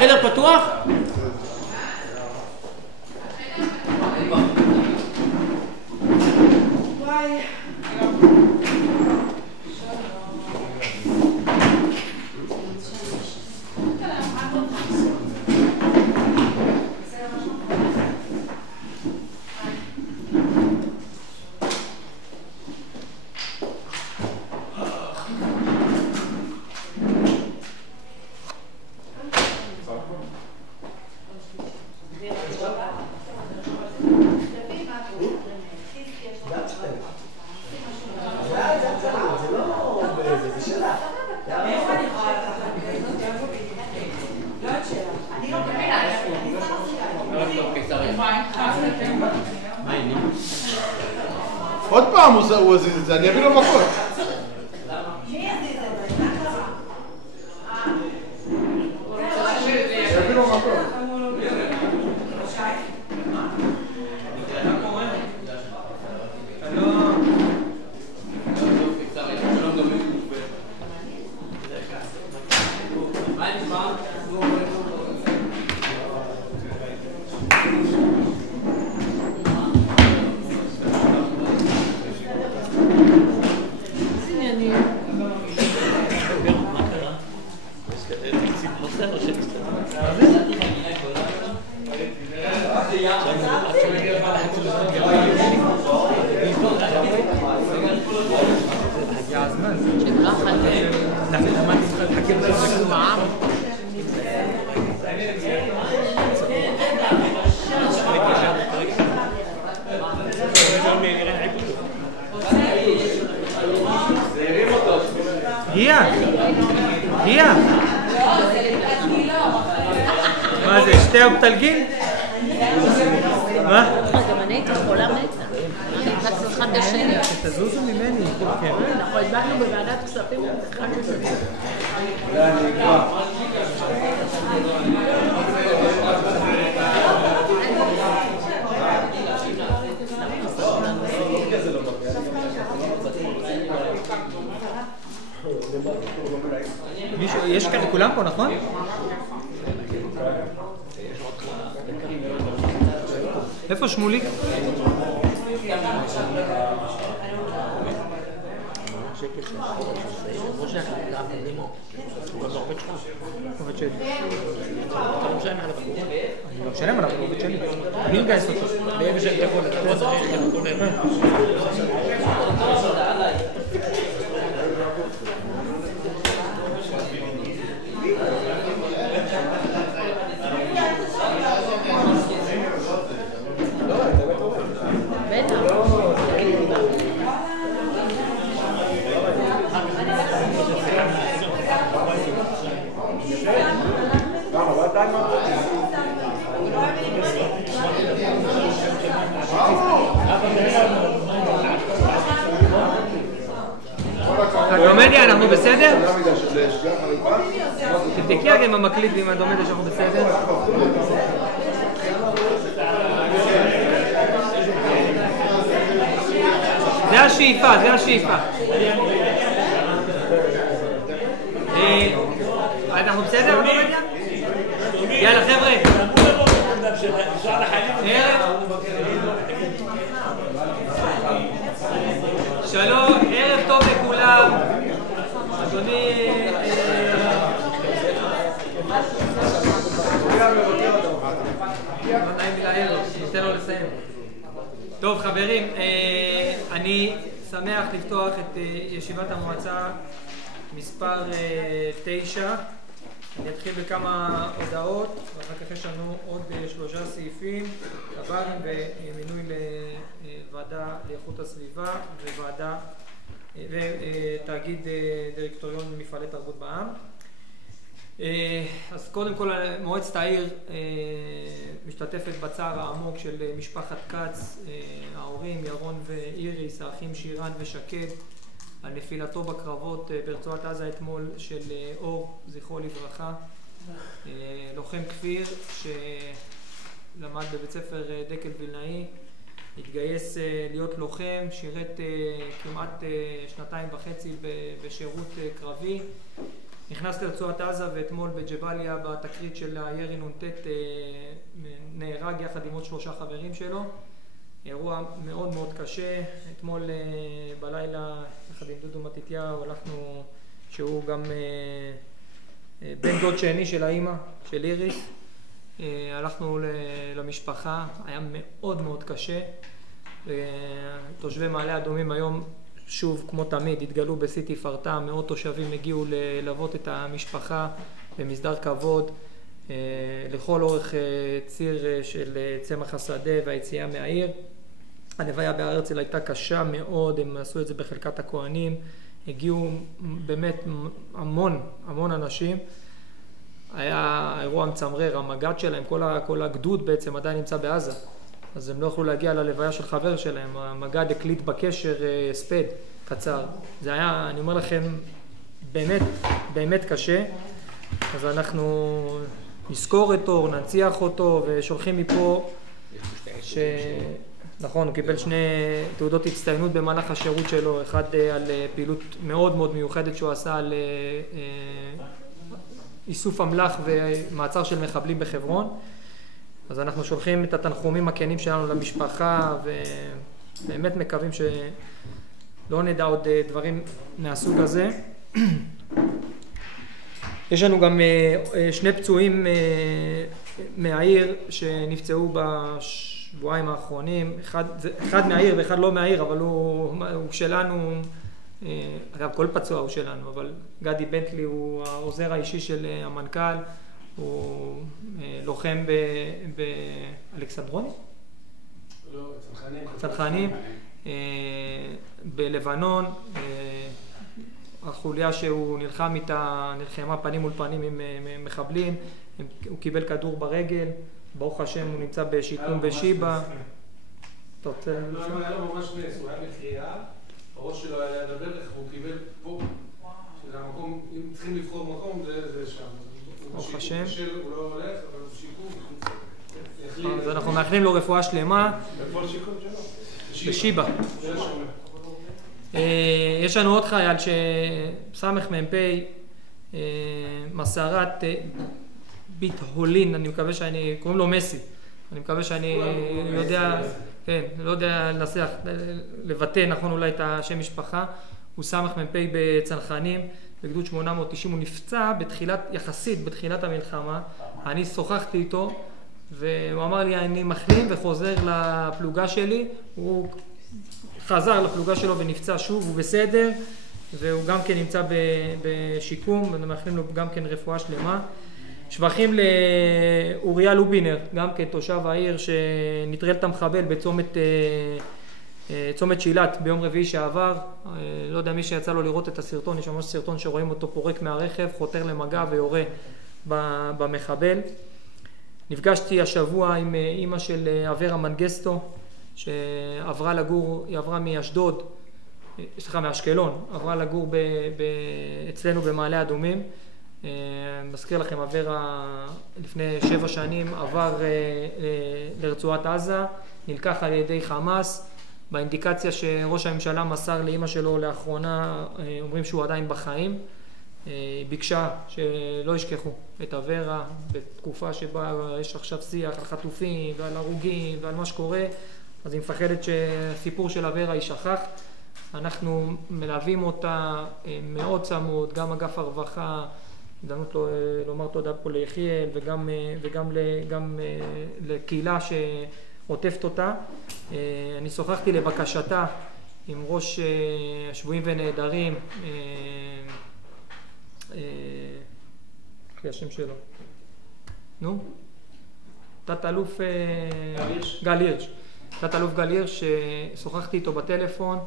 החדר פתוח? עוד פעם הוא הזיז את זה, אני אביא לו מכות. אביא לו מכות. הגיע. מה זה, שתי אופטלגין? מה? גם אני הייתי חולה מתה. נתקנו אחד לשני. תזוזו ממני. אנחנו הדבקנו בוועדת כספים. יש כאן כולם פה, נכון? איפה שמוליק? אני לא משלם עליו, הוא עובד שלי. אני מגייס אותו. הדומדיה, אנחנו בסדר? תבדקי רגע עם המקליט ועם הדומדיה שאנחנו בסדר? זה השאיפה, זה השאיפה. אנחנו בסדר, הדומדיה? יאללה חבר'ה. שלום, ערב טוב לכולם. אדוני... ניתן לו לסיים. טוב חברים, אני שמח לפתוח את ישיבת המועצה מספר 9. אני אתחיל בכמה הודעות, ואחר כך יש לנו עוד 3 סעיפים, עברנו במינוי לוועדה לאיכות הסביבה וועדה ותאגיד דירקטוריון מפעלי תרבות בע"מ. אז קודם כל מועצת העיר משתתפת בצער העמוק של משפחת כץ, ההורים ירון ואיריס, האחים שירן ושקד, על נפילתו בקרבות ברצועת עזה אתמול של אור, זכרו לברכה, לוחם כפיר שלמד בבית ספר דקל וילנאי, התגייס להיות לוחם, שירת כמעט 2.5 בשירות קרבי, נכנס לרצועת עזה, ואתמול בג'באליה בתקרית של הירי נ"ט נהרג יחד עם עוד 3 חברים שלו. אירוע מאוד מאוד קשה. אתמול בלילה יחד עם דודו מתתיהו הלכנו, שהוא גם בן דוד שני של האמא של איריס, הלכנו למשפחה. היה מאוד מאוד קשה. תושבי מעלה אדומים היום שוב כמו תמיד התגלו בשיא תפארתם. מאות תושבים הגיעו ללוות את המשפחה במסדר כבוד לכל אורך ציר של צמח השדה והיציאה מהעיר. הלוויה בהר הרצל הייתה קשה מאוד, הם עשו את זה בחלקת הכהנים, הגיעו באמת המון אנשים. היה אירוע מצמרר, המג"ד שלהם, כל הגדוד בעצם עדיין נמצא בעזה, אז הם לא יכלו להגיע ללוויה של חבר שלהם. המג"ד הקליט בקשר ספד קצר. זה היה, אני אומר לכם, באמת קשה. אז אנחנו נזכור אותו, ננציח אותו, ושולחים מפה נכון, הוא קיבל 2 תעודות הצטיינות במהלך השירות שלו, אחד על פעילות מאוד מאוד מיוחדת שהוא עשה על איסוף אמל"ח ומעצר של מחבלים בחברון. אז אנחנו שולחים את התנחומים הכנים שלנו למשפחה, ובאמת מקווים שלא נדע עוד דברים מהסוג הזה. יש לנו גם 2 פצועים מהעיר שנפצעו בשבועיים האחרונים, אחד מהעיר ואחד לא מהעיר, אבל הוא שלנו. אגב, כל פצוע הוא שלנו, אבל גדי בנטלי הוא העוזר האישי של המנכ"ל, הוא לוחם באלכסנדרוני? לא, צנחנים, בלבנון. החוליה שהוא נלחם איתה נלחמה פנים מול פנים עם מחבלים. הוא קיבל כדור ברגל, ברוך השם הוא נמצא בשיקום בשיבא. אתה רוצה? לא, היה לו ממש נס, הוא היה בקריאה, הראש שלו היה לדבר, הוא קיבל פה, שזה המקום, אם צריכים לבחור מקום, זה שם. ברוך השם. הוא לא הולך, אבל הוא שיקום. אז אנחנו מאחלים לו רפואה שלמה. איפה השיקום שלו? בשיבא. יש לנו עוד חייל שסמך מ"פ מסערת בית הולין, אני מקווה שאני, קוראים לו מסי, אני מקווה שאני יודע, כן, לא יודע לבטא נכון אולי את השם משפחה. הוא סמך מ"פ בצנחנים בגדוד 890. הוא נפצע יחסית בתחילת המלחמה. אני שוחחתי איתו והוא אמר לי אני מחלים וחוזר לפלוגה שלי. הוא חזר לפלוגה שלו ונפצע שוב, הוא בסדר, והוא גם כן נמצא בשיקום, ואנחנו מאחלים לו גם כן רפואה שלמה. שבחים לאוריה לובינר, גם כן תושב העיר, שנטרל את המחבל בצומת שילת ביום רביעי שעבר. לא יודע מי שיצא לו לראות את הסרטון, יש ממש סרטון שרואים אותו פורק מהרכב, חותר למגע ויורה במחבל. נפגשתי השבוע עם אמא של אברה מנגסטו, שעברה לגור, היא עברה מאשקלון, עברה לגור אצלנו במעלה אדומים. מזכיר לכם, אברה לפני 7 שנים עבר לרצועת עזה, נלקח על ידי חמאס. באינדיקציה שראש הממשלה מסר לאמא שלו לאחרונה, אומרים שהוא עדיין בחיים. היא ביקשה שלא ישכחו את אברה בתקופה שבה יש עכשיו שיח על חטופים ועל הרוגים ועל מה שקורה, אז היא מפחדת שהסיפור של אברה יישכח. אנחנו מלווים אותה מאוד צמוד, גם אגף הרווחה, הזדמנות לומר תודה פה ליחיאל וגם לקהילה שעוטפת אותה. אני שוחחתי לבקשתה עם ראש השבויים ונעדרים, אחרי השם שלו, תת-אלוף גל הירש. תת-אלוף גל הירש, ששוחחתי איתו בטלפון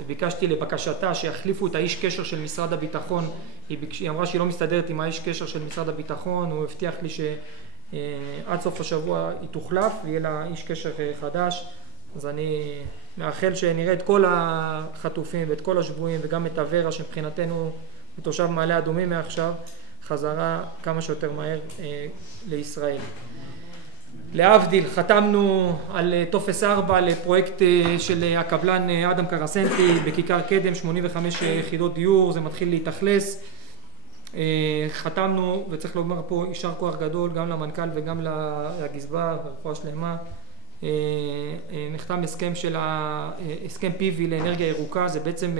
וביקשתי לבקשתה שיחליפו את האיש קשר של משרד הביטחון. היא אמרה שהיא לא מסתדרת עם האיש קשר של משרד הביטחון. הוא הבטיח לי שעד סוף השבוע היא תוחלף ויהיה לה איש קשר חדש. אז אני מאחל שנראה את כל החטופים ואת כל השבויים וגם את אברה, שמבחינתנו הוא תושב מעלה אדומים מעכשיו, חזרה כמה שיותר מהר לישראל. להבדיל, חתמנו על טופס 4 לפרויקט של הקבלן אדם קרסנטי בכיכר קדם, 85 יחידות דיור. זה מתחיל להתאכלס. חתמנו, וצריך לומר פה יישר כוח גדול גם למנכ"ל וגם לגזבר, רפואה שלמה. נחתם הסכם PV לאנרגיה ירוקה, זה בעצם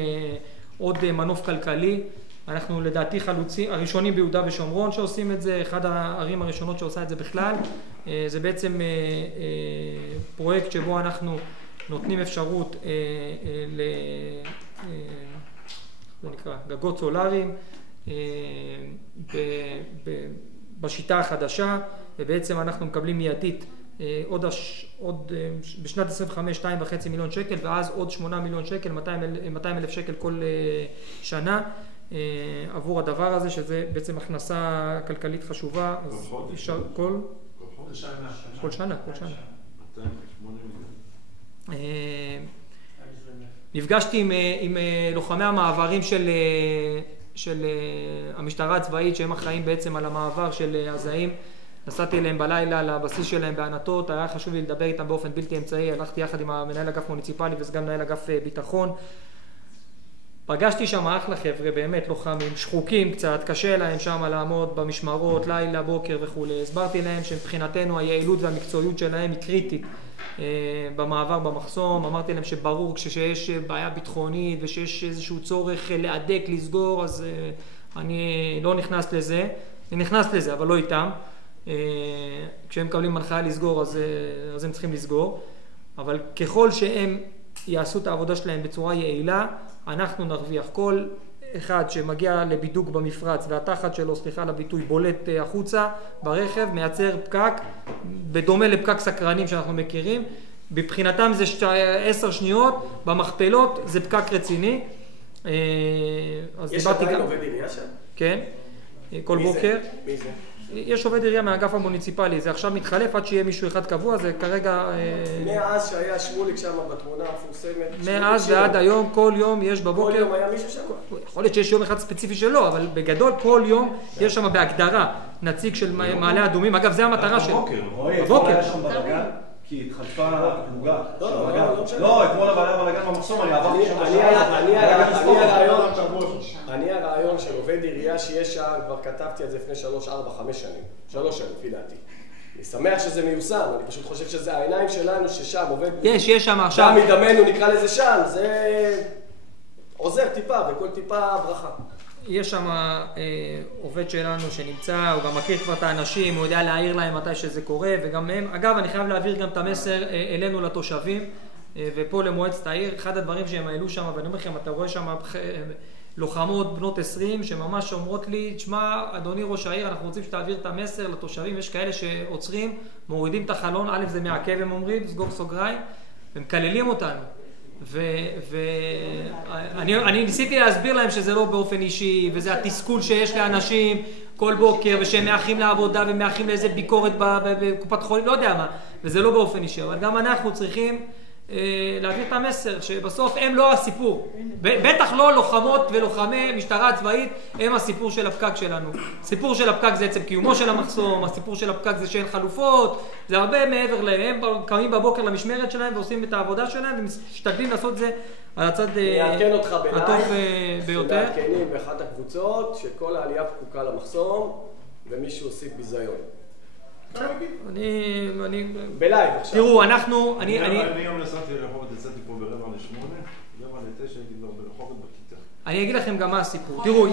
עוד מנוף כלכלי. אנחנו לדעתי הראשונים ביהודה ושומרון שעושים את זה, אחד הערים הראשונות שעושה את זה בכלל. זה בעצם פרויקט שבו אנחנו נותנים אפשרות זה נקרא גגות סולאריים בשיטה החדשה, ובעצם אנחנו מקבלים מיידית עוד בשנת 25 2.5 מיליון שקל, ואז עוד 8 מיליון שקל, 200,000 שקל כל שנה עבור הדבר הזה, שזה בעצם הכנסה כלכלית חשובה. כל שנה. נפגשתי עם לוחמי המעברים של המשטרה הצבאית, שהם אחראים בעצם על המעבר של הזעים. נסעתי אליהם בלילה לבסיס שלהם בענתות, היה חשוב לי לדבר איתם באופן בלתי אמצעי, הלכתי יחד עם המנהל אגף מוניציפלי וגם מנהל אגף ביטחון. פגשתי שם אחלה חבר'ה, באמת לוחמים, שחוקים קצת, קשה להם שם לעמוד במשמרות, לילה, בוקר וכו'. הסברתי להם שמבחינתנו היעילות והמקצועיות שלהם היא קריטית במעבר במחסום. אמרתי להם שברור כשיש בעיה ביטחונית ושיש איזשהו צורך להדק, לסגור, אז אני לא נכנס לזה. אני נכנס לזה, אבל לא איתם. כשהם מקבלים הנחיה לסגור, אז הם צריכים לסגור. אבל ככל שהם יעשו את העבודה שלהם בצורה יעילה, אנחנו נרוויח. כל אחד שמגיע לבידוק במפרץ והתחת שלו, סליחה על הביטוי, בולט החוצה ברכב, מייצר פקק, בדומה לפקק סקרנים שאנחנו מכירים. מבחינתם זה 10 שניות, במכפלות זה פקק רציני. יש עדיין עובד עירייה שם? כן, כל בוקר. מי זה? יש עובד עירייה מהאגף המוניציפלי, זה עכשיו מתחלף עד שיהיה מישהו אחד קבוע, זה כרגע... מאז שהיה שמוליק שם בתמונה המפורסמת... מאז ועד היום, כל יום יש בבוקר... כל יום היה מישהו שם? יכול להיות שיש יום אחד ספציפי שלו, אבל בגדול כל יום יש שם בהגדרה נציג של מעלה אדומים. אגב, זה המטרה של... בבוקר היה שם בלגן, כי התחלפה פלוגה. לא, אתמול היה בלגן במחסום, אני עברתי שם... אני הרעיון של עובד עירייה שיש שם, כבר כתבתי את זה לפני 3, 4, 5 שנים. 3 שנים, לפי דעתי. אני שמח שזה מיושם, אני פשוט חושב שזה העיניים שלנו ששם עובד... יש שם עכשיו... דם מדמנו נקרא לזה שם, זה עוזר טיפה, וכל טיפה ברכה. יש שם עובד שלנו שנמצא, הוא גם מכיר כבר את האנשים, הוא יודע להעיר להם מתי שזה קורה, וגם הם... אגב, אני חייב להעביר גם את המסר אלינו לתושבים, ופה למועצת העיר. אחד הדברים שהם העלו שם, ואני אומר לכם, אתה רואה שם לוחמות בנות 20 שממש אומרות לי, תשמע, אדוני ראש העיר, אנחנו רוצים שתעביר את המסר לתושבים. יש כאלה שעוצרים, מורידים את החלון, א' זה מעכב, הם אומרים, סגור סוגריים, ומקללים אותנו. ואני ניסיתי להסביר להם שזה לא באופן אישי, וזה התסכול שיש לאנשים כל בוקר, ושהם מאחים לעבודה ומאחים לאיזה ביקורת בקופת חולים, לא יודע מה, וזה לא באופן אישי. אבל גם אנחנו צריכים להביא את המסר שבסוף הם לא הסיפור, בטח לא לוחמות ולוחמי משטרה צבאית הם הסיפור של הפקק שלנו. הסיפור של הפקק זה עצם קיומו של המחסום, הסיפור של הפקק זה שאין חלופות, זה הרבה מעבר להם. הם קמים בבוקר למשמרת שלהם ועושים את העבודה שלהם ומשתדלים לעשות זה על הצד הטוב ביותר. מעדכנים באחת הקבוצות שכל העלייה פקוקה למחסום ומישהו הוסיף ביזיון. בלייב עכשיו. תראו, אנחנו... אני יום נסעתי לרחובות, יצאתי פה ב7:45, 7:45 הייתי כבר ברחובות בכיתה. אני אגיד לכם גם מה הסיפור. תראו,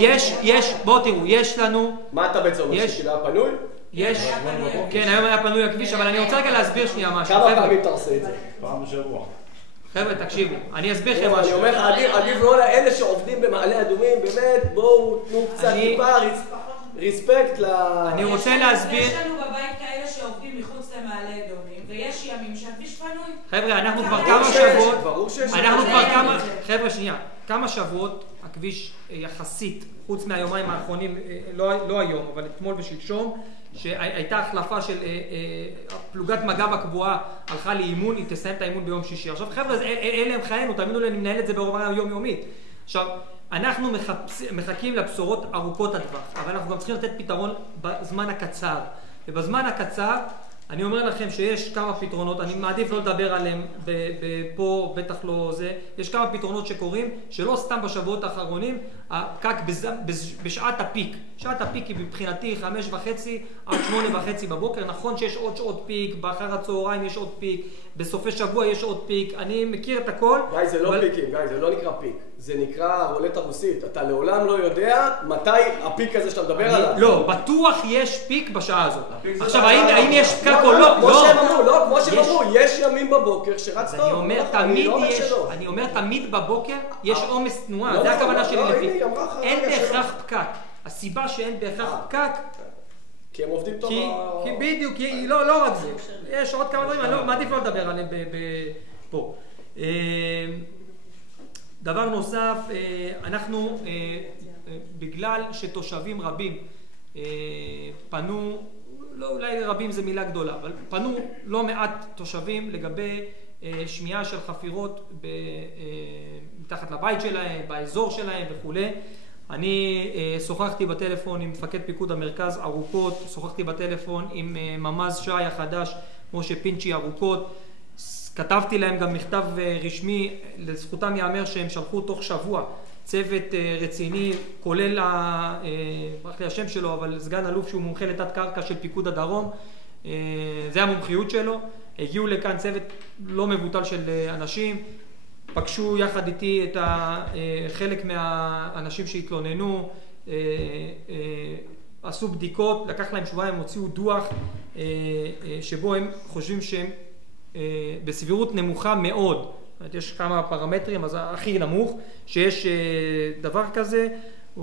בואו תראו, יש לנו... מה אתה בעצם אומר, שכאילו היה פנוי? יש... כן, היום היה פנוי הכביש, אבל אני רוצה רגע להסביר שנייה משהו. כמה פעמים אתה עושה את זה? פעם בשבוע. חבר'ה, תקשיבו, אני אסביר לכם משהו. אני אומר לך, עדיף לא לאלה שעובדים במעלה אדומים, באמת, בואו תנו קצת טיפה ריספקט ל... אני רוצה להסביר... יש לנו בבית כאלה שעובדים מחוץ למעלה אדומים, ויש ימים שהכביש פנוי. חבר'ה, אנחנו כבר כמה שבועות... חבר'ה, שנייה. כמה שבועות הכביש יחסית, חוץ מהיומיים האחרונים, לא היום, אבל אתמול ושלשום, שהייתה החלפה של פלוגת מג"ב הקבועה, הלכה לאימון, היא תסיים את האימון ביום שישי. עכשיו חבר'ה, אלה הם חיינו, תאמינו לי, אני מנהל את זה ברמה יומיומית. עכשיו, אנחנו מחכים לבשורות ארוכות הטווח, אבל אנחנו גם צריכים לתת פתרון בזמן הקצר. ובזמן הקצר אני אומר לכם שיש כמה פתרונות, אני מעדיף לא לדבר עליהם פה, בטח לא זה. יש כמה פתרונות שקורים, שלא סתם בשבועות האחרונים, הפקק בשעת הפיק. שעת הפיק היא מבחינתי 5:30 עד 8:30 בבוקר. נכון שיש עוד שעות פיק, באחר הצהריים יש עוד פיק, בסופי שבוע יש עוד פיק. אני מכיר את הכל. גיא, זה לא פיקים, גיא, זה לא נקרא פיק. זה נקרא רולטה רוסית. אתה לעולם לא יודע מתי הפיק הזה שאתה מדבר עליו. לא, בטוח יש פיק בשעה הזאת. עכשיו, האם יש פקק או לא? כמו שהם אמרו, יש ימים בבוקר שרץ טוב. אני אומר, תמיד בבוקר יש עומס תנועה. זה הכוונה שלי לפיק. אין בהכרח פקק. הסיבה שאין בהכרח פקק, כי הם עובדים טוב. כי בדיוק, לא רק זה. יש עוד כמה דברים, אני מעדיף לא לדבר עליהם פה. דבר נוסף, אנחנו, בגלל שתושבים רבים פנו, לא, אולי רבים זה מילה גדולה, אבל פנו לא מעט תושבים לגבי שמיעה של חפירות מתחת לבית שלהם, באזור שלהם וכו'. אני שוחחתי בטלפון עם מפקד פיקוד המרכז ארוכות, שוחחתי בטלפון עם ממ"ז ש"י החדש, משה פינצ'י ארוכות, כתבתי להם גם מכתב רשמי, לזכותם יאמר שהם שלחו תוך שבוע צוות רציני, כולל, ברח לי השם שלו, אבל סגן אלוף שהוא מומחה לתת קרקע של פיקוד הדרום, זה המומחיות שלו. הגיעו לכאן צוות לא מבוטל של אנשים, פגשו יחד איתי את חלק מהאנשים שהתלוננו, עשו בדיקות, לקח להם שבועיים, הוציאו דוח שבו הם חושבים שהם בסבירות נמוכה מאוד. יש כמה פרמטרים, אז הכי נמוך שיש דבר כזה. זה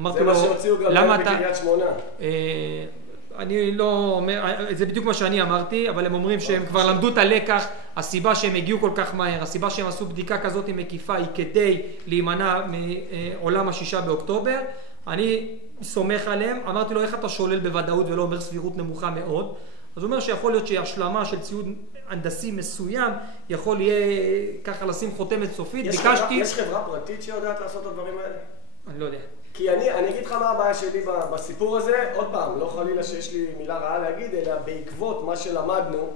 מה שהוציאו גם בקריית שמונה. אני לא אומר, זה בדיוק מה שאני אמרתי, אבל הם אומרים שהם כבר למדו את הלקח. הסיבה שהם הגיעו כל כך מהר, הסיבה שהם עשו בדיקה כזאת מקיפה היא כדי להימנע מעולם ה6 באוקטובר. אני סומך עליהם. אמרתי לו, איך אתה שולל בוודאות ולא אומר סבירות נמוכה מאוד? אז הוא אומר שיכול להיות שהשלמה של ציוד הנדסי מסוים יכול יהיה ככה לשים חותמת סופית. יש חברה פרטית שיודעת לעשות את הדברים האלה? אני לא יודע. כי אני אגיד לך מה הבעיה שלי בסיפור הזה, עוד פעם, לא חלילה שיש לי מילה רעה להגיד, אלא בעקבות מה שלמדנו,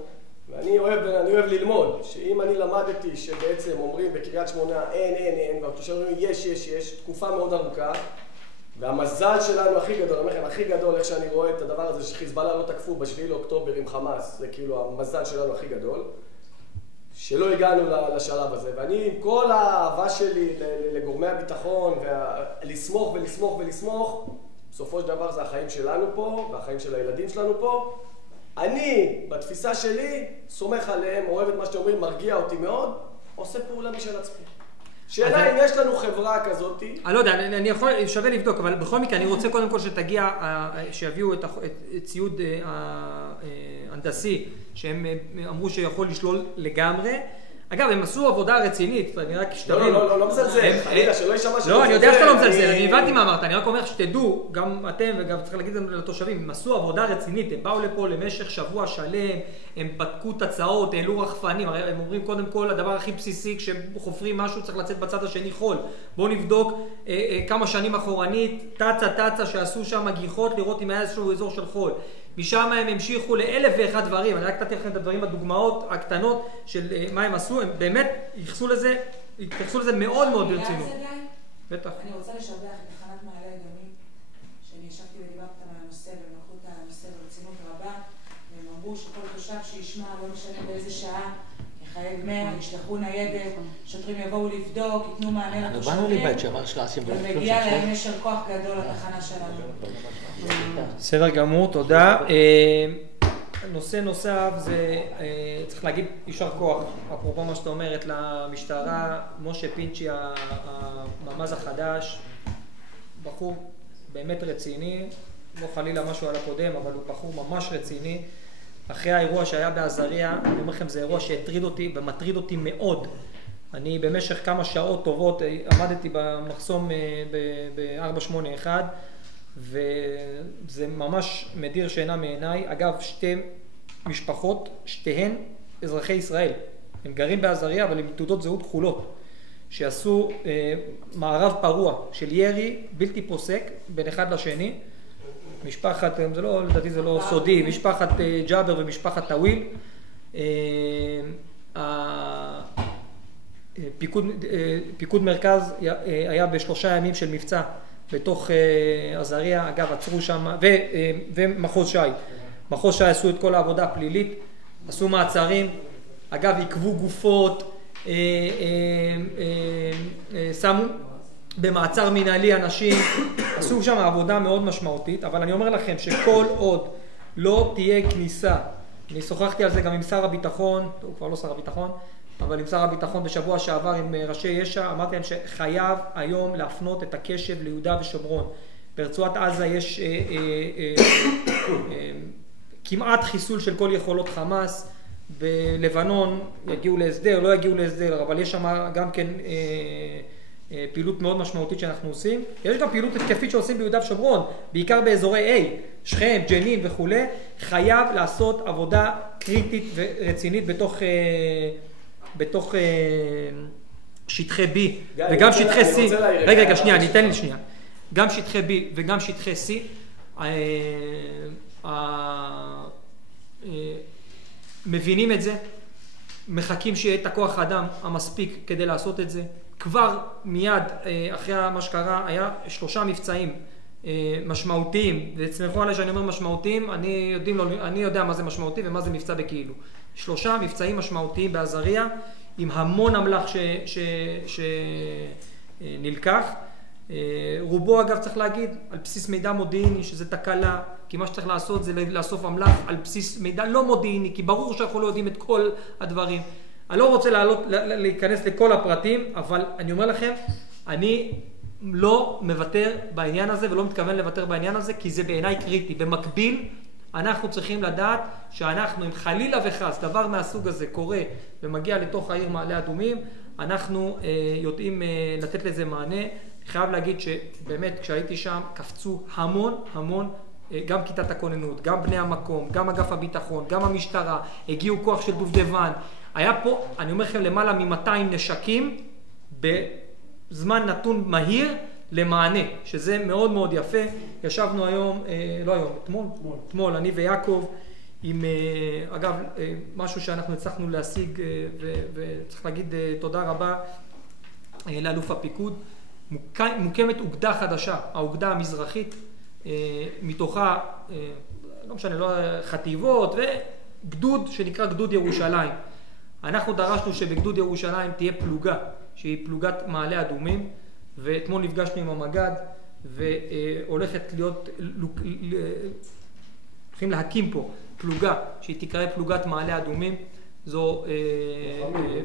ואני אוהב ללמוד, שאם אני למדתי שבעצם אומרים בקריית שמונה אין, והתושבים אומרים יש, תקופה מאוד ארוכה, והמזל שלנו הכי גדול, אני אומר לכם, הכי גדול, איך שאני רואה את הדבר הזה, שחיזבאללה לא תקפו ב7 לאוקטובר עם חמאס, זה כאילו המזל שלנו הכי גדול, שלא הגענו לשלב הזה. ואני עם כל האהבה שלי לגורמי הביטחון, ולסמוך ולסמוך, בסופו של דבר זה החיים שלנו פה, והחיים של הילדים שלנו פה. אני, בתפיסה שלי, סומך עליהם, אוהב את מה שאתם אומרים, מרגיע אותי מאוד, עושה פעולה משל עצמי. שאלה אם יש לנו חברה כזאת. אני לא יודע, אני יכול, שווה לבדוק, אבל בכל מקרה אני רוצה קודם כל שיביאו את ציוד הנדסי, שהם אמרו שיכול לשלול לגמרי. אגב, הם עשו עבודה רצינית, אני רק שתבין. לא מזלזל, חלילה, שלא יישמע לא, אני יודע שאתה לא מזלזל, אני הבנתי מה אמרת, אני רק אומר שתדעו, גם אתם וגם צריך להגיד לתושבים, הם עשו עבודה רצינית, הם באו לפה למשך שבוע שלם, הם בדקו תצאות, העלו רחפנים, הם אומרים קודם כל, הדבר הכי בסיסי, כשחופרים משהו צריך לצאת בצד השני חול. בואו נבדוק כמה שנים אחורנית, תצה שעשו שם גיחות, לראות אם היה איזשהו אזור של חול. משם הם המשיכו לאלף ואחד דברים, אני רק נתתי לכם את הדברים, הדוגמאות הקטנות של מה הם עשו, הם באמת התייחסו לזה מאוד מאוד ברצינות. בטח. אני רוצה לשבח את תחנת מעלה אדומים, שאני ישבתי ודיברתי מהנושא, והם לקחו את הנושא ברצינות רבה, והם אמרו שכל תושב שישמע, לא משנה באיזה שעה, יחייב 100, ישלחו ניידת, שוטרים יבואו לבדוק, ייתנו מענה לתושבים, ומגיע להם ישר כוח גדול לתחנה שלנו. בסדר גמור, תודה. נושא נוסף זה, צריך להגיד יישר כוח, אפרופו מה שאתה אומרת, למשטרה, משה פינצ'י, הממ"ז החדש, בחור באמת רציני, לא חלילה משהו על הקודם, אבל הוא בחור ממש רציני. אחרי האירוע שהיה בעזריה, אני אומר לכם, זה אירוע שהטריד אותי ומטריד אותי מאוד. אני במשך כמה שעות טובות עמדתי במחסום ב-481, וזה ממש מדיר שינה מעיניי. אגב, שתי משפחות, שתיהן אזרחי ישראל. הם גרים בעזריה, אבל עם תעודות זהות כחולות, שעשו מערב פרוע של ירי בלתי פוסק בין אחד לשני. משפחת, זה לא, לדעתי זה לא סודי, משפחת ג'אבר ומשפחת טוויל. פיקוד מרכז היה ב3 ימים של מבצע בתוך עזריה, אגב עצרו שם, ומחוז ש"י. מחוז ש"י עשו את כל העבודה הפלילית, עשו מעצרים, אגב עיכבו גופות, שמו במעצר מנהלי אנשים, עשו שם עבודה מאוד משמעותית, אבל אני אומר לכם שכל עוד לא תהיה כניסה, אני שוחחתי על זה גם עם שר הביטחון, הוא כבר לא שר הביטחון, אבל עם שר הביטחון בשבוע שעבר עם ראשי יש"ע, אמרתי להם שחייב היום להפנות את הקשב ליהודה ושומרון. ברצועת עזה יש כמעט חיסול של כל יכולות חמאס, בלבנון יגיעו להסדר, לא יגיעו להסדר, אבל יש שם גם כן פעילות מאוד משמעותית שאנחנו עושים. יש גם פעילות התקפית שעושים ביהודה ושומרון, בעיקר באזורי A, שכם, ג'נין וכו'. חייב לעשות עבודה קריטית ורצינית בתוך שטחי B וגם שטחי C. רגע, שנייה, ניתן לי שנייה. גם שטחי B וגם שטחי C מבינים את זה, מחכים שיהיה את הכוח האדם המספיק כדי לעשות את זה. כבר מיד אחרי מה שקרה היה 3 מבצעים משמעותיים, וצמחו עליי שאני אומר משמעותיים, אני יודע מה זה משמעותי ומה זה מבצע בכאילו. 3 מבצעים משמעותיים בעזריה, עם המון אמל"ח שנלקח. רובו אגב צריך להגיד על בסיס מידע מודיעיני, שזה תקלה, כי מה שצריך לעשות זה לאסוף אמל"ח על בסיס מידע לא מודיעיני, כי ברור שאנחנו לא יודעים את כל הדברים. אני לא רוצה להיכנס לכל הפרטים, אבל אני אומר לכם, אני לא מוותר בעניין הזה ולא מתכוון לוותר בעניין הזה, כי זה בעיניי קריטי. במקביל, אנחנו צריכים לדעת שאנחנו, אם חלילה וחס דבר מהסוג הזה קורה ומגיע לתוך העיר מעלה אדומים, אנחנו יודעים לתת לזה מענה. חייב להגיד שבאמת כשהייתי שם קפצו המון, גם כיתת הכוננות, גם בני המקום, גם אגף הביטחון, גם המשטרה, הגיעו כוח של דובדבן. היה פה, אני אומר לכם, למעלה מ200 נשקים בזמן נתון מהיר למענה, שזה מאוד מאוד יפה. ישבנו היום, לא היום, אתמול, אני ויעקב, עם, אגב, משהו שאנחנו הצלחנו להשיג, וצריך להגיד תודה רבה לאלוף הפיקוד. מוקמת אוגדה חדשה, האוגדה המזרחית, מתוכה, לא משנה, לא חטיבות, וגדוד שנקרא גדוד ירושלים. אנחנו דרשנו שבגדוד ירושלים תהיה פלוגה, שהיא פלוגת מעלה אדומים, ואתמול נפגשנו עם המג"ד, והולכת להיות, הולכים להקים פה פלוגה, שהיא תקרא פלוגת מעלה אדומים. זו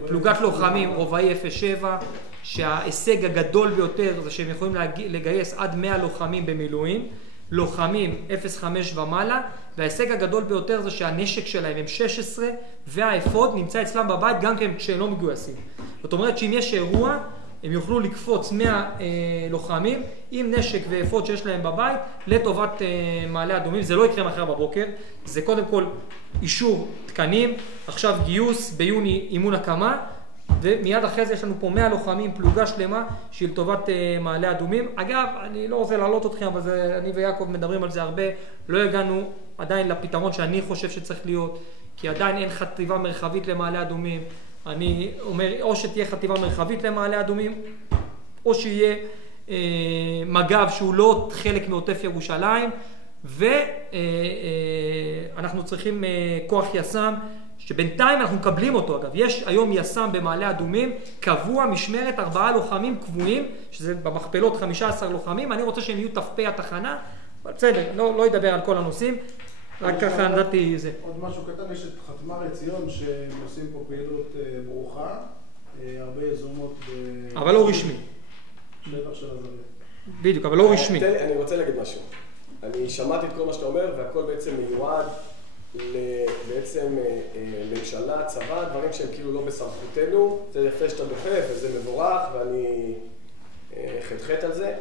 פלוגת לוחמים, רובעי 07, שההישג הגדול ביותר זה שהם יכולים לגייס עד 100 לוחמים במילואים, לוחמים 05 ומעלה, וההישג הגדול ביותר זה שהנשק שלהם הם 16, והאפוד נמצא אצלם בבית גם כן כשהם לא מגויסים. זאת אומרת שאם יש אירוע, הם יוכלו לקפוץ 100 לוחמים עם נשק ואפוד שיש להם בבית לטובת מעלה אדומים. זה לא יקרה מחר בבוקר, זה קודם כל אישור תקנים, עכשיו גיוס, ביוני אימון הקמה, ומיד אחרי זה יש לנו פה 100 לוחמים, פלוגה שלמה שהיא לטובת מעלה אדומים. אגב, אני לא רוצה להעלות אתכם, אבל אני ויעקב מדברים על זה הרבה, לא הגענו עדיין לפתרון שאני חושב שצריך להיות, כי עדיין אין חטיבה מרחבית למעלה אדומים. אני אומר, או שתהיה חטיבה מרחבית למעלה אדומים, או שיהיה מג"ב שהוא לא חלק מעוטף ירושלים, ואנחנו צריכים כוח יס"מ, שבינתיים אנחנו מקבלים אותו. אגב, יש היום יס"מ במעלה אדומים, קבוע, משמרת, 4 לוחמים קבועים, שזה במכפלות 15 לוחמים. אני רוצה שהם יהיו ת"פי התחנה, אבל בסדר, לא ידבר על כל הנושאים, רק ככה נדעתי זה. עוד משהו קטן, יש את חתמ"ר עציון שהם עושים פה פעילות ברוכה, הרבה יזומות אבל לא רשמי. שטח של עזריה. בדיוק, אבל לא רשמי. אני רוצה להגיד משהו. אני שמעתי את כל מה שאתה אומר, והכל בעצם מיועד בעצם ממשלה, צבא, דברים שהם כאילו לא בסמכותנו. זה יפה שאתה דוחף וזה מבורך, ואני חטחט על זה.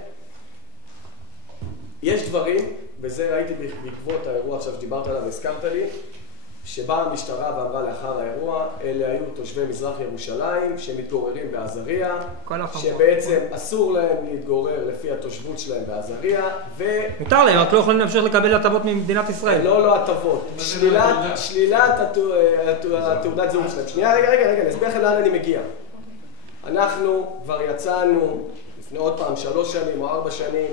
יש דברים, וזה ראיתי בעקבות האירוע עכשיו שדיברת עליו, הזכרת לי, שבאה המשטרה ואמרה לאחר האירוע, אלה היו תושבי מזרח ירושלים שמתגוררים בעזריה, שבעצם אסור להם להתגורר לפי התושבות שלהם בעזריה, מותר להם, רק לא יכולים להמשיך לקבל הטבות ממדינת ישראל. לא הטבות, שלילת התעודת זהות שלהם. שנייה, רגע, אני אסביר לכם לאן אני מגיע. אנחנו כבר יצאנו לפני עוד פעם 3 שנים או 4 שנים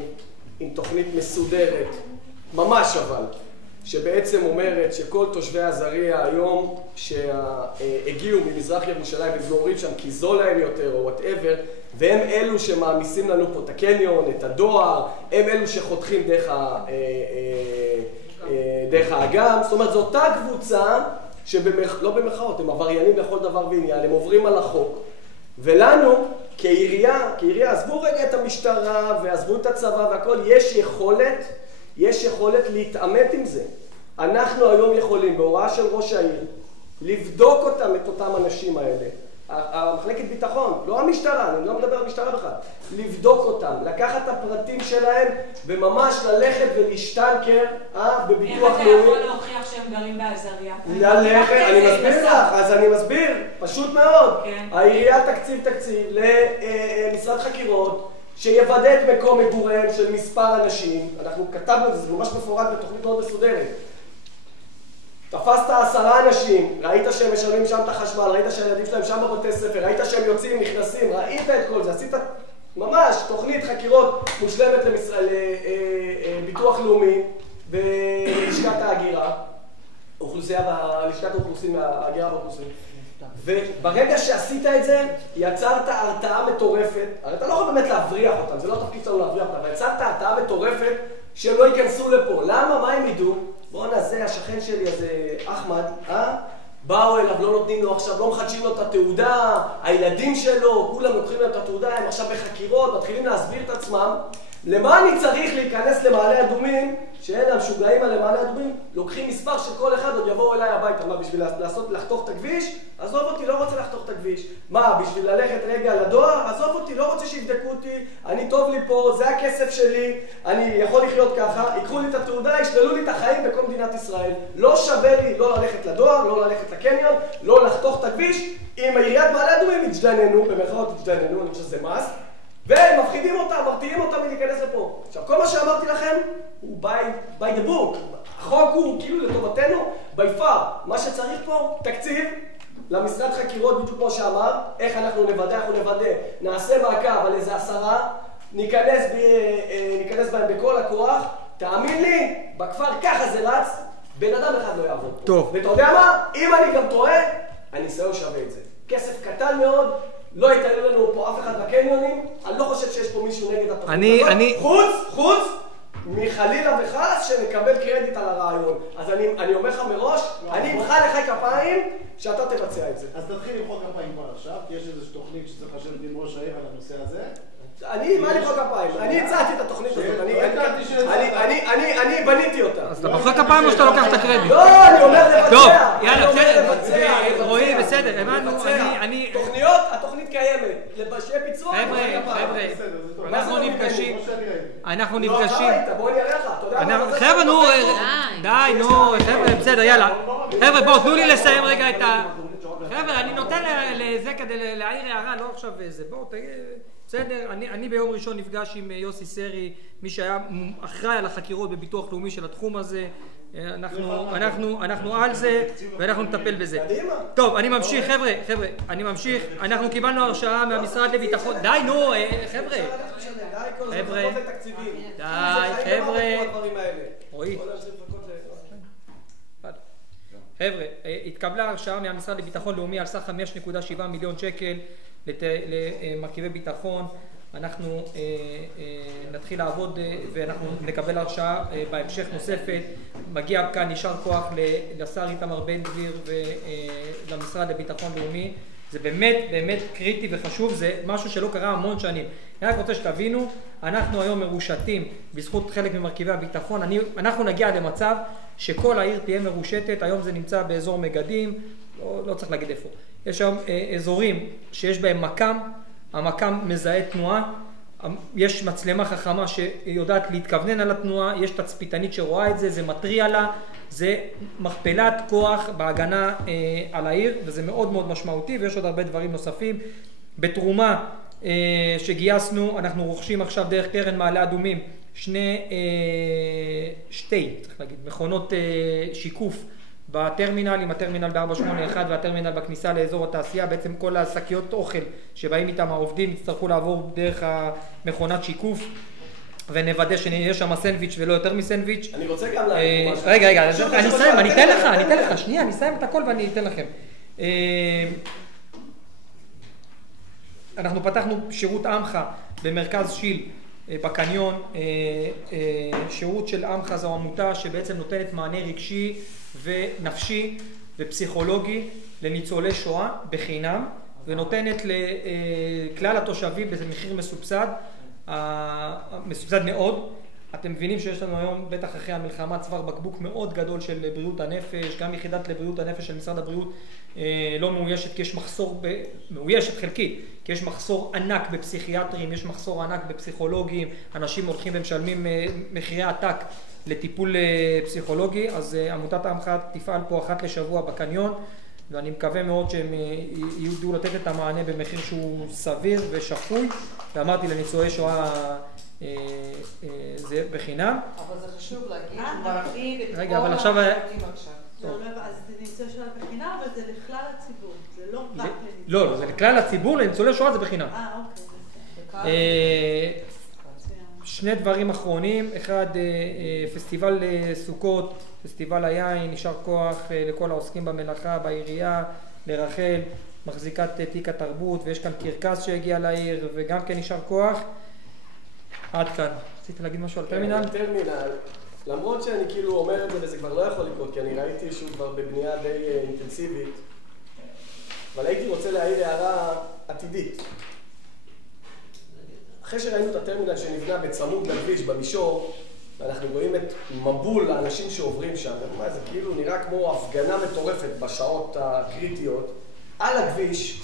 עם תוכנית מסודרת, ממש אבל, שבעצם אומרת שכל תושבי עזריה היום שהגיעו ממזרח ירושלים ומתגוררים שם כי זול להם יותר או whatever, והם אלו שמעמיסים לנו פה את הקניון, את הדואר, הם אלו שחותכים דרך האגם. זאת אומרת, זו אותה קבוצה לא במחאות, הם עבריינים לכל דבר ועניין, הם עוברים על החוק. ולנו, כעירייה, עזבו רגע את המשטרה ועזבו את הצבא והכל, יש יכולת להתעמת עם זה. אנחנו היום יכולים, בהוראה של ראש העיר, לבדוק אותם, את אותם אנשים האלה. המחלקת ביטחון, לא המשטרה, אני לא מדבר על המשטרה בכלל. לבדוק אותם, לקחת את הפרטים שלהם וממש ללכת ולהשתנקר בביטוח לאומי. איך אתה יכול להוכיח שהם גרים בעזריה? ללכת, אני מסביר לך, אז אני מסביר, פשוט מאוד. העירייה תקציב למשרד חקירות, שיוודא את מקום מגוריהם של מספר אנשים. אנחנו כתבנו את זה, זה ממש מפורט בתוכנית מאוד מסודרת. תפסת 10 אנשים, ראית שהם משלמים שם את החשמל, ראית שהילדים שלהם שם בבתי ספר, ראית שהם יוצאים, נכנסים, ראית את כל זה, עשית ממש תוכנית חקירות מושלמת לביטוח לאומי ולשכת ההגירה, לשכת האוכלוסין, ההגירה והאוכלוסין. וברגע שעשית את זה, יצרת הרתעה מטורפת. הרי אתה לא יכול באמת להבריח אותם, זה לא תפקיד שלנו להבריח אותם, אבל יצרת הרתעה מטורפת שהם לא ייכנסו לפה. למה? מה הם ידעו? בוא'נה, זה השכן שלי, הזה אחמד, באו אליו, לא נותנים לו עכשיו, לא מחדשים לו את התעודה, הילדים שלו, כולם לוקחים לו את התעודה, הם עכשיו בחקירות, מתחילים להסביר את עצמם. למה אני צריך להיכנס למעלה אדומים, שאלה המשוגעים על למעלה אדומים, לוקחים מספר של כל אחד, עוד יבואו אליי הביתה. מה, בשביל לחתוך את הכביש? עזוב אותי, לא רוצה לחתוך את הכביש. מה, בשביל ללכת רגע לדואר? עזוב אותי, לא רוצה שיבדקו אותי, אני טוב לי פה, זה הכסף שלי, אני יכול לחיות ככה, ייקחו לי את התעודה, ישללו לי את החיים בכל מדינת ישראל. לא שווה לי לא ללכת לדואר, לא ללכת לקניון, לא לחתוך את הכביש. אם העיריית מעלה אדומים התג'דננו, במרכאות התג'דננו, אני חושב שזה מס, ומפחידים אותם, מרתיעים אותם מלהיכנס לפה. עכשיו, כל מה שאמרתי לכם הוא by the book. החוק הוא כאילו לטובתנו, by far. מה שצריך פה, תקציב למשרד חקירות, בדיוק כמו שאמר, איך אנחנו נוודא, נעשה מעקב על איזה 10, ניכנס בהם בכל הכוח. תאמין לי, בכפר ככה זה רץ, בן אדם אחד לא יעבוד פה. טוב. ואתה יודע מה? אם אני גם טועה, הניסיון שווה את זה. כסף קטן מאוד, לא יתעלו לנו פה אף אחד בקניונים, אני לא חושב שיש פה מישהו נגד התוכנית הזאת. חוץ מחלילה וחס שנקבל קרדיט על הרעיון. אז אני אומר לך מראש, אני אמחא לך כפיים שאתה תבצע את זה. אז תתחיל למחוא כפיים כבר עכשיו, כי יש איזושהי תוכנית שצריך לשבת עם ראש העיר על הנושא הזה. מה למחוא כפיים? אני הצעתי את התוכנית הזאת, אני בניתי אותה. אז אתה מוחא כפיים או שאתה לוקח את הקרדיט? לא, אני אומר לבצע. טוב, יאללה, בסדר. רועי, בסדר, הבנו, התוכנית קיימת. שיהיה ביצוע, חבר'ה, אנחנו נפגשים. בוא אני אראה לך. חבר'ה, נו, די, נו, חבר'ה, בסדר, יאללה. חבר'ה, בואו, תנו לי לסיים רגע את ה... חבר'ה, אני נותן לזה כדי להעיר הערה, לא עכשיו איזה. בואו, תגיד... בסדר, אני ביום ראשון נפגש עם יוסי סרי, מי שהיה אחראי על החקירות בביטוח לאומי של התחום הזה. אנחנו על זה ואנחנו נטפל בזה. טוב, אני ממשיך, חבר'ה, אני ממשיך. אנחנו קיבלנו הרשאה מהמשרד לביטחון. די, נו, חבר'ה. רועי. חבר'ה, התקבלה הרשאה מהמשרד לביטחון לאומי על סך 5.7 מיליון שקל למרכיבי ביטחון. אנחנו נתחיל לעבוד ואנחנו נקבל הרשאה בהמשך נוספת. מגיע כאן יישר כוח לשר איתמר בן גביר ולמשרד לביטחון לאומי. זה באמת קריטי וחשוב, זה משהו שלא קרה המון שנים. אני רק רוצה שתבינו, אנחנו היום מרושתים בזכות חלק ממרכיבי הביטחון. אנחנו נגיע למצב שכל העיר תהיה מרושתת. היום זה נמצא באזור מגדים, לא צריך להגיד איפה. יש היום אזורים שיש בהם מקם, המקם מזהה תנועה, יש מצלמה חכמה שיודעת להתכוונן על התנועה, יש תצפיתנית שרואה את זה, זה מטריע לה, זה מכפלת כוח בהגנה על העיר, וזה מאוד מאוד משמעותי, ויש עוד הרבה דברים נוספים. בתרומה שגייסנו, אנחנו רוכשים עכשיו דרך קרן מעלה אדומים שתי מכונות שיקוף בטרמינל, הטרמינל ב-481 והטרמינל בכניסה לאזור התעשייה. בעצם כל השקיות אוכל שבאים איתם העובדים יצטרכו לעבור דרך המכונת שיקוף, ונוודא שיש שם סנדוויץ' ולא יותר מסנדוויץ'. אני רוצה גם להגיד משהו. רגע, אני אסיים, אני אתן לך, שנייה, אני אסיים את הכל ואני אתן לכם. אנחנו פתחנו שירות עמך במרכז שיל בקניון. שירות של עמך זו עמותה שבעצם נותנת מענה רגשי ונפשי ופסיכולוגי לניצולי שואה בחינם, ונותנת לכלל התושבים במחיר מסובסד, מסובסד מאוד. אתם מבינים שיש לנו היום, בטח אחרי המלחמה, צוואר בקבוק מאוד גדול של בריאות הנפש. גם יחידת לבריאות הנפש של משרד הבריאות לא מאוישת, כי יש מחסור, מאוישת חלקי, כי יש מחסור ענק בפסיכיאטרים, יש מחסור ענק בפסיכולוגים, אנשים הולכים ומשלמים מחירי עתק לטיפול פסיכולוגי. אז עמותת עמך תפעל פה אחת לשבוע בקניון, ואני מקווה מאוד שהם ידעו לתת את המענה במחיר שהוא סביר ושפוי, ואמרתי לניצולי שואה זה בחינם. אבל זה חשוב להגיד, מרחיב את כל רגע, אבל עכשיו... אז זה ניצולי שואה בחינם, אבל זה לכלל הציבור, זה לא רק לניצולי. לא, זה לכלל הציבור, לניצולי שואה זה בחינם. אוקיי. שני דברים אחרונים. אחד, פסטיבל סוכות, פסטיבל היין, יישר כוח לכל העוסקים במלאכה, בעירייה, לרחל, מחזיקת תיק התרבות, ויש כאן קרקס שהגיע לעיר, וגם כן יישר כוח. עד כאן. רציתי להגיד משהו על טרמינל? טרמינל, למרות שאני כאילו אומר את זה וזה כבר לא יכול לקרות, כי אני ראיתי שהוא כבר בבנייה די אינטנסיבית, אבל הייתי רוצה להעיר הערה עתידית. אחרי שראינו את הטרמינל שנבנה בצמוד לכביש במישור, ואנחנו רואים את מבול האנשים שעוברים שם, זה כאילו נראה כמו הפגנה מטורפת בשעות הקריטיות, על הכביש,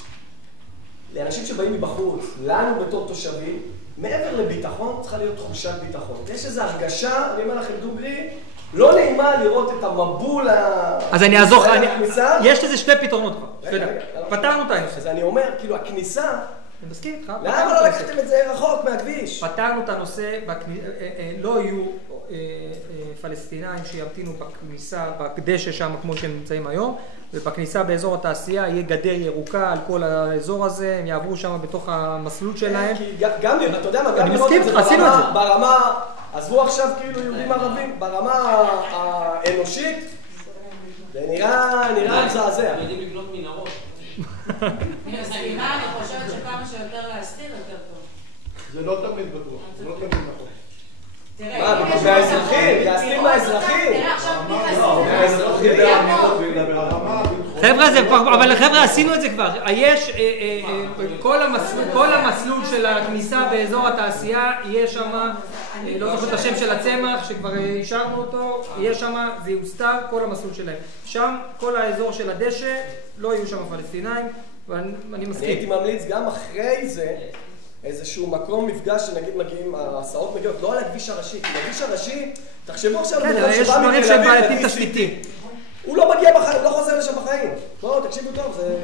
לאנשים שבאים מבחוץ, לנו בתור תושבים, מעבר לביטחון צריכה להיות תחושת ביטחון. יש איזו הרגשה, אני אומר לכם דוגרי, לא נעימה לראות את המבול אז אני אעזור, יש לזה שתי פתרונות כבר. פתרנו את הנושא. אז אני אומר, כאילו הכניסה, אני מסכים איתך. למה לא לקחתם את זה רחוק מהכביש? פתרנו את הנושא, לא יהיו פלסטינאים שימתינו בכניסה, בדשא שם כמו שהם נמצאים היום, ובכניסה באזור התעשייה יהיה גדר ירוקה על כל האזור הזה, הם יעברו שם בתוך המסלול שלהם. גם, אתה יודע מה, גם לראות את זה ברמה, עזבו עכשיו כאילו יהודים ערבים, ברמה האנושית, זה נראה מזעזע. יודעים לבנות מנהרות. אני מסכימה, אני חושבת שכמה שיותר להסתיר יותר טוב. זה לא תמיד בטוח, זה לא תמיד נכון. מה, מהאזרחים? להסתיר מהאזרחים? אבל חבר'ה, עשינו את זה כבר. יש כל המסלול של הכניסה באזור התעשייה, יש שם, לא זוכר את השם של הצמח שכבר אישרנו אותו, יש שם, זה יוסתר כל המסלול שלהם. שם כל האזור של הדשא, לא יהיו שם פלסטינאים, ואני מסכים. אני הייתי ממליץ גם אחרי זה איזשהו מקום מפגש שנגיד מגיעים, ההסעות מגיעות, לא על הכביש הראשי, כי הכביש הראשי, תחשבו עכשיו, יש דברים שהם בעייתים תשתיתיים. הוא לא מגיע בחיים, לא חוזר לשם בחיים. בואו, תקשיבו טוב, זה...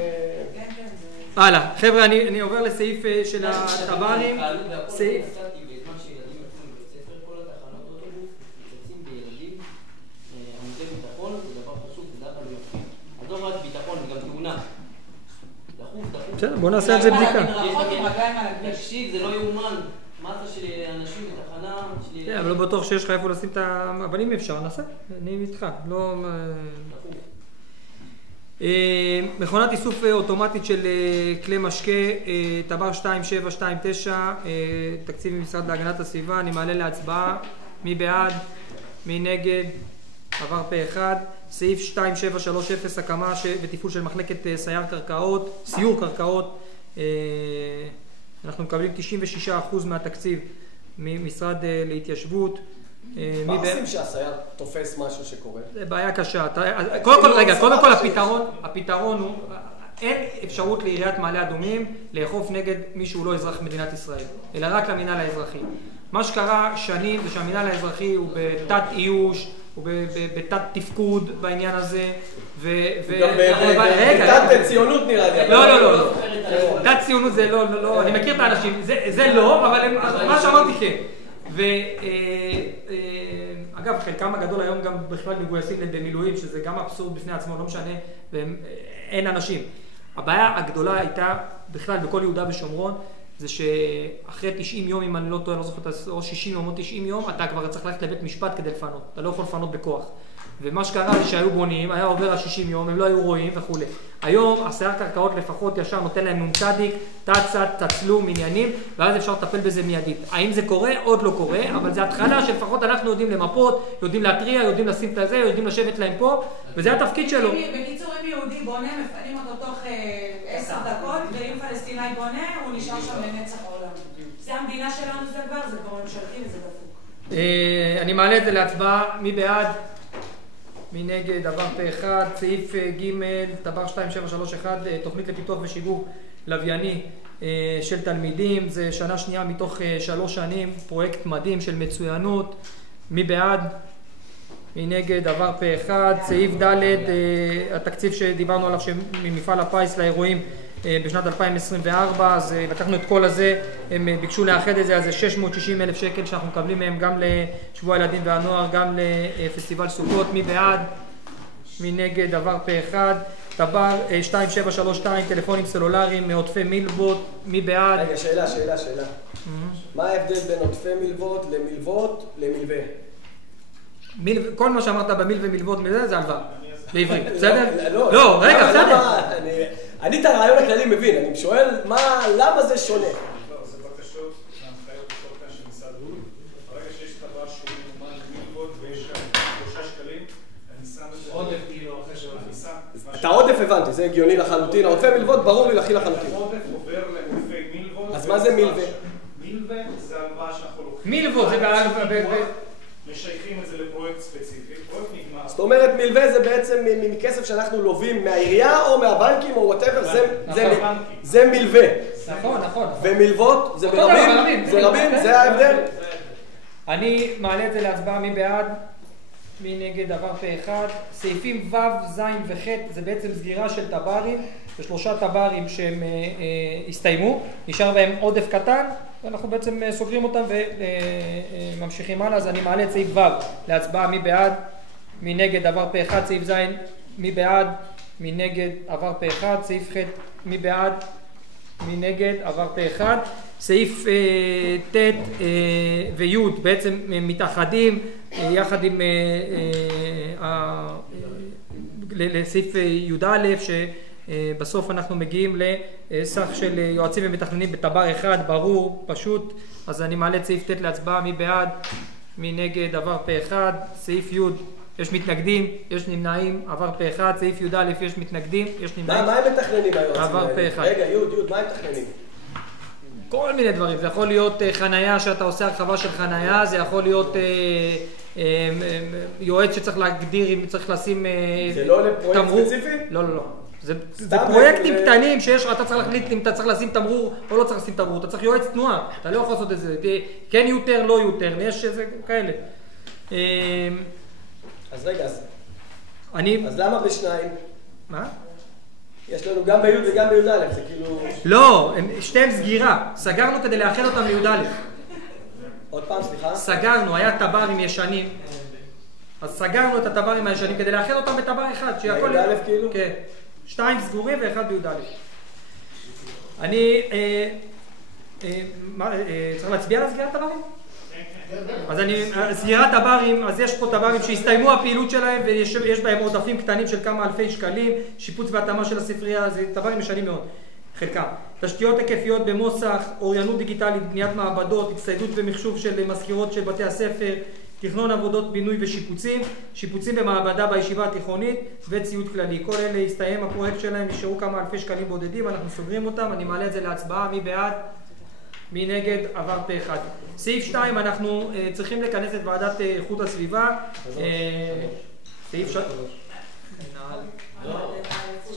הלאה, חבר'ה, אני עובר לסעיף של הטברים. סעיף. בסדר, בוא נעשה את זה בדיקה. תקשיב, זה לא יאומן. מסה של אנשים בתחנה... כן, אבל לא בטוח שיש לך איפה לשים את ה... אבל אם אפשר, נעשה. אני איתך. לא... מכונת איסוף אוטומטית של כלי משקה, טבר 2729, תקציב ממשרד להגנת הסביבה. אני מעלה להצבעה. מי בעד? מי נגד? עבר פה אחד. סעיף 2730, הקמה ותפעול של מחלקת סיור קרקעות. אנחנו מקבלים 96% מהתקציב ממשרד להתיישבות. מה עושים שהסייר תופס משהו שקורה? זה בעיה קשה. קודם כל הפתרון הוא, אין אפשרות לעיריית מעלה אדומים לאכוף נגד מי שהוא לא אזרח מדינת ישראל, אלא רק למינהל האזרחי. מה שקרה שנים זה שהמינהל האזרחי הוא בתת איוש, הוא בתת תפקוד בעניין הזה, גם בתת ציונות נראה לי. לא. תת ציונות זה לא, אני מכיר את האנשים, זה לא, אבל מה שאמרתי כן. ואגב, חלקם הגדול היום גם בכלל מגויסים במילואים, שזה גם אבסורד בפני עצמו, לא משנה, אין אנשים. הבעיה הגדולה הייתה בכלל בכל יהודה ושומרון, זה שאחרי 90 יום, אם אני לא טועה, לא זוכר, או 60 יום או 90 יום, אתה כבר צריך ללכת לבית משפט כדי לפנות. אתה לא יכול לפנות בכוח. ומה שקרה זה שהיו בונים, היה עובר ה-60 יום, הם לא היו רואים וכו'. היום, הסייר קרקעות לפחות ישר נותן להם נ"צ, תצ"ת, תצלום, עניינים, ואז אפשר לטפל בזה מיידית. האם זה קורה? עוד לא קורה, אבל זה התחלה שלפחות אנחנו יודעים למפות, יודעים להתריע, יודעים לשים את הזה, יודעים לשבת להם פה, וזה התפקיד שלו. בקיצור, אם יהודי בונה, מפנים אותו תוך 10 דקות, ואם פלסטיני בונה, הוא נשאר שם לנצח העולם. זה המדינה שלנו, זה כבר, זה כבר ממשלתי וזה דפוק. אני מעלה את זה להצבעה, מי בעד? מי נגד? עבר פה אחד. סעיף ג' דבר 2731, תוכנית לפיתוח ושיווק לווייני של תלמידים. זה שנה שנייה מתוך 3 שנים, פרויקט מדהים של מצוינות. מי בעד? מי נגד? עבר פה אחד. סעיף ד' התקציב שדיברנו עליו ממפעל הפיס לאירועים בשנת 2024, אז לקחנו את כל הזה, הם ביקשו לאחד את זה, אז זה 660,000 שקל שאנחנו מקבלים מהם גם לשבוע הילדים והנוער, גם לפסטיבל סוכות. מי בעד? מי נגד? עבר פה אחד. דבר 2732, טלפונים סלולריים מעודפי מילוות. מי בעד? רגע, שאלה. מה ההבדל בין עודפי מילוות למילוות למלווה? כל מה שאמרת במיל ומילוות זה הלוואה, בעברית, בסדר? לא, רגע, בסדר. אני את הרעיון הכללי מבין, אני שואל למה זה שונה? לא, זה בקשות, ההנחיות בקשות כאן של משרד הבריאות. ברגע שיש דבר שהוא מומן מילוות ויש 3 שקלים, אני שם את זה... עודף כאילו, אחרי שאני שם... את העודף הבנתי, זה הגיוני לחלוטין, העודפי מילוות ברור לי לכי לחלוטין. העודף עובר לעודפי מילוות... אז מה זה מילווה? מילווה זה הלוואה שאנחנו לוקחים... מילוות זה משייכים את זה לפרויקט ספציפי, פרויקט נגמר. זאת אומרת, מלווה זה בעצם מכסף שאנחנו לובים מהעירייה או מהבנקים או whatever, זה מלווה. נכון. ומלוות זה ברבים? זה רבים? זה ההבדל? אני מעלה את זה להצבעה, מי בעד? מי נגד? עבר פה אחד. סעיפים ו', ז' וח' זה בעצם סגירה של טברים, ו3 טברים שהם הסתיימו, נשאר בהם עודף קטן, ואנחנו בעצם סוגרים אותם וממשיכים הלאה. אז אני מעלה את סעיף ו' להצבעה, מי בעד? מי נגד? עבר פה אחד. סעיף ז', מי בעד? מי נגד? עבר פה אחד. סעיף ח', מי בעד? מי נגד? עבר פה אחד. סעיף ט' וי' בעצם מתאחדים יחד עם לסעיף י"א, שבסוף אנחנו מגיעים לסך של יועצים ומתכננים בטבר אחד, ברור, פשוט. אז אני מעלה את סעיף ט' להצבעה, מי בעד? מי נגד? עבר פה אחד. סעיף י' יש מתנגדים, יש נמנעים, עבר פה אחד. סעיף י"א יש מתנגדים, יש נמנעים. מה הם מתכננים היום? עבר פה אחד. רגע, י', מה הם מתכננים? כל מיני דברים, זה יכול להיות חנייה שאתה עושה הרחבה של חנייה, זה יכול להיות יועץ שצריך להגדיר אם צריך לשים תמרור. זה לא לפרויקט ספציפי? לא. זה פרויקטים קטנים שיש, אתה צריך להחליט אם אתה צריך לשים תמרור או לא צריך לשים תמרור, אתה צריך יועץ תנועה, אתה לא יכול לעשות את זה, כן יותר, לא יותר, יש איזה כאלה. אז רגע, אז למה בשניים? מה? יש לנו גם בי' וגם בי"א, זה כאילו... לא, שתיהם סגירה, סגרנו כדי לאחד אותם לי"א. עוד פעם, סליחה? סגרנו, היה טברים ישנים, אז סגרנו את הטברים הישנים כדי לאחד אותם בטבר אחד, שיכול... בי"א כאילו? כן, 2 סגורים ו1 בי"א. אני... צריך להצביע על סגירת טברים? אז סגירת טברים, אז יש פה טברים שהסתיימו הפעילות שלהם ויש בהם עודפים קטנים של כמה אלפי שקלים, שיפוץ והתאמה של הספרייה, זה טברים משנים מאוד, חלקם. תשתיות היקפיות במוסך, אוריינות דיגיטלית, בניית מעבדות, הצטיידות ומחשוב של מזכירות של בתי הספר, תכנון עבודות בינוי ושיפוצים, שיפוצים במעבדה בישיבה התיכונית וציוד כללי. כל אלה הסתיים הפרויקט שלהם, נשארו כמה אלפי שקלים בודדים, אנחנו סוגרים אותם. אני מעלה את זה להצבעה, מי בעד? מי נגד? עבר פה אחד. סעיף 2, אנחנו צריכים לכנס את ועדת איכות הסביבה. סעיף 3.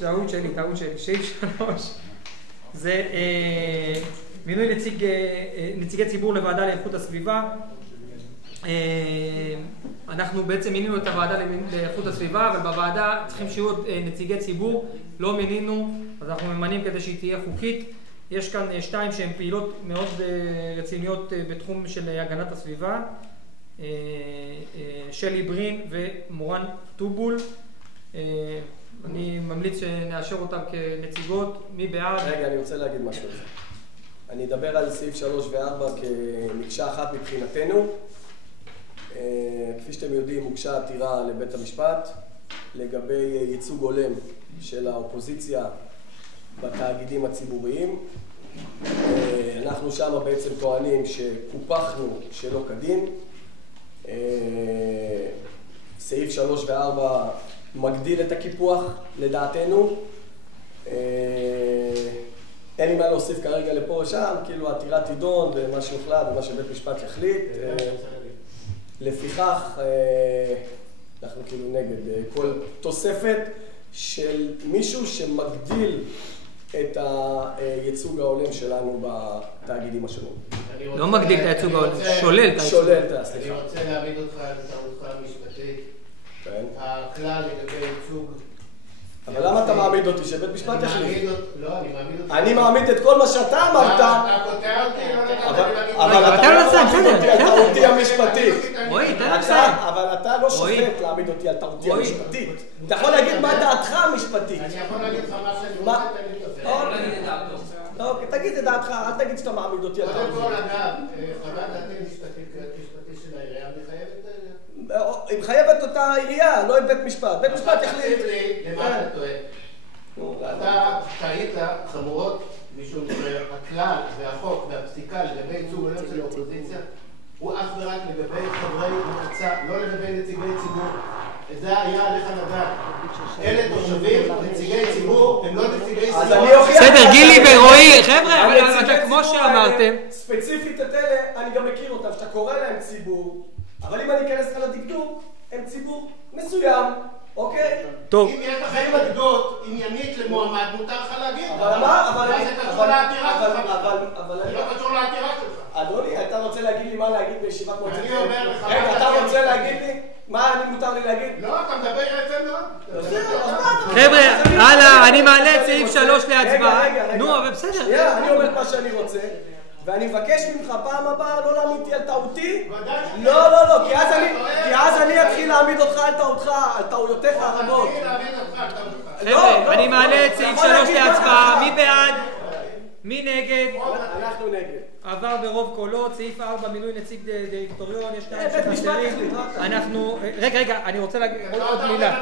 טעות שלי. סעיף 3 זה מינוי נציגי ציבור לוועדה לאיכות הסביבה. אנחנו בעצם מינינו את הוועדה לאיכות הסביבה, אבל בוועדה צריכים שיהיו נציגי ציבור, לא מינינו, אז אנחנו ממנים כדי שהיא תהיה חוקית. יש כאן 2 שהן פעילות מאוד רציניות בתחום של הגנת הסביבה, שלי ברין ומורן טובול. אני ממליץ שנאשר אותם כנציגות. מי בעד? רגע, אני רוצה להגיד משהו על זה. אני אדבר על סעיף 3 ו-4 כמקשה אחת מבחינתנו. כפי שאתם יודעים, הוגשה עתירה לבית המשפט לגבי ייצוג הולם של האופוזיציה בתאגידים הציבוריים. אנחנו שם בעצם טוענים שקופחנו שלא כדין. סעיף 3 ו-4 מגדיל את הקיפוח לדעתנו. אין לי מה להוסיף כרגע לפה ושם, כאילו העתירה תידון ומה שהוחלט ומה שבית משפט יחליט. לפיכך, אנחנו כאילו נגד כל תוספת של מישהו שמגדיל את הייצוג ההולם שלנו בתאגידים השונים. לא מגדיל את הייצוג ההולם, שולל את הייצוג. אני רוצה להעמיד אותך על טעותך המשפטית. הכלל לגבי ייצוג... אבל למה אתה מעמיד אותי? שבית משפט יחליט. לא, אני מעמיד אותך... אני מעמיד את כל מה שאתה אמרת. אתה קוטע אותי, אבל אתה לא מעמיד אותי על טעותי המשפטית. רועי, תן לסיים. אבל אתה לא שופט להעמיד אותי על טעותי המשפטית. אתה יכול להגיד מה דעתך המשפטית. אני יכול להגיד לך מה שאני רוצה, תגיד את דעתו. לא, תגיד את דעתך, אל תגיד שאתה מעמיד אותי על טעותי. קודם כל, אגב, חוות דעתי משפטית של העירייה מחייבת... היא מחייבת אותה העירייה, לא את בית משפט. בית משפט יחליט. למה אתה טועה? אתה טעית חמורות, משום שהכלל והחוק והפסיקה לגבי ייצוג הולם של האופוזיציה הוא אך ורק לגבי חברי מועצה, לא לגבי נציגי ציבור. את זה היה עליך לדעת. אלה תושבים, נציגי ציבור, הם לא נציגי ציבור. בסדר, גילי ורועי, חבר'ה, אבל כמו שאמרתם... ספציפית את אלה, אני גם מכיר אותם, שאתה קורא להם ציבור. אבל אם אני אכנס לך לדקדוק, הם ציבור מסוים, אוקיי? טוב. אם יש לך התנגדות עניינית למועמד, מותר לך להגיד. אבל מה? אבל זה קשור לעתירה שלך. אבל זה לא קשור לעתירה שלך. אדוני, אתה רוצה להגיד לי מה להגיד בישיבת מועצת? אני אומר לך... רגע, אתה רוצה להגיד לי מה אני מותר לי להגיד? לא, אתה מדבר יפה מאוד. חבר'ה, הלאה, אני מעלה את סעיף 3 להצבעה. נו, אבל בסדר. שנייה, אני אומר את מה שאני רוצה. ואני מבקש ממך פעם הבאה לא להעמיד אותי על טעותי. לא, כי אז אני אתחיל להעמיד אותך על טעותך, על טעויותיך הרבות. חבר'ה, אני מעלה את סעיף 3 להצבעה. מי בעד? מי נגד? אנחנו נגד. עבר ברוב קולות. סעיף 4, מינוי נציג דירקטוריון. יש כאן שחסרים. אנחנו... רגע, אני רוצה להגיד עוד מילה.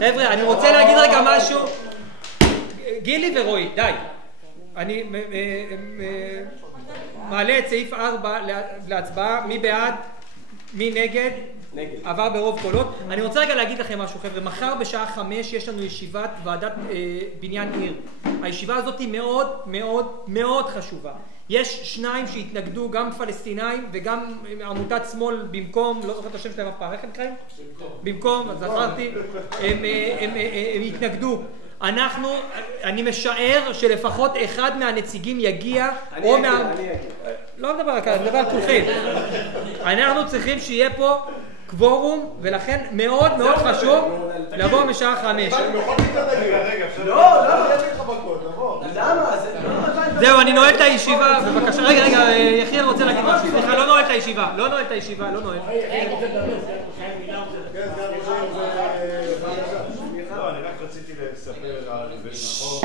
חבר'ה, אני רוצה להגיד רגע משהו. גילי ורועי, די. אני מעלה את סעיף 4 להצבעה. מי בעד? מי נגד? נגד. עבר ברוב קולות. אני רוצה רגע להגיד לכם משהו, חבר'ה. מחר בשעה 5 יש לנו ישיבת ועדת בניין עיר. הישיבה הזאת היא מאוד מאוד מאוד חשובה. יש 2 שהתנגדו, גם פלסטינאים וגם עמותת שמאל במקום, לא זוכר את השם שלהם אף פעם, איך הם קוראים? במקום, אז זכרתי, הם התנגדו. אני משער שלפחות אחד מהנציגים יגיע, או מה... אני אגיע. לא מדבר רק, אני מדבר על כולכם. אנחנו צריכים שיהיה פה קוורום, ולכן מאוד מאוד חשוב לבוא משעה 5. לא, יש לך בקוד, לבוא. למה? זהו, אני נועל את הישיבה, בבקשה. רגע, יחיאל רוצה להגיד משהו. סליחה, לא נועל את הישיבה. לא נועל את הישיבה, לא נועל. לא, אני רק רציתי לספר על בן החור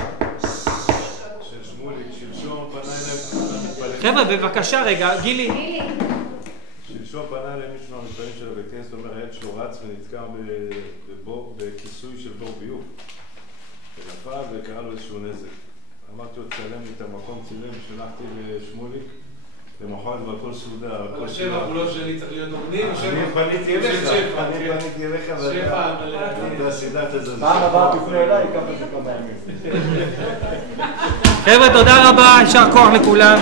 של שמוליק, שלשום פנה אליהם... חבר'ה, בבקשה רגע, גילי. שלשום פנה אליהם מישהו מהמתפנים של הבית כנסת, אומר, הילד שלו רץ ונתקע בכיסוי של בור ביוב. ונפל וקרה לו איזשהו נזק. אמרתי לו, תצלם לי את המקום, צילם, שלחתי לשמוליק. למחרת והכל סעודה, הכל השם הפעולות שלי צריך להיות נוגדים, אני פניתי אליך, ואתה סידרת את זה. פעם הבאה תפנה אליי, כמה זה כמה ימים. חבר'ה, תודה רבה, יישר כוח לכולם.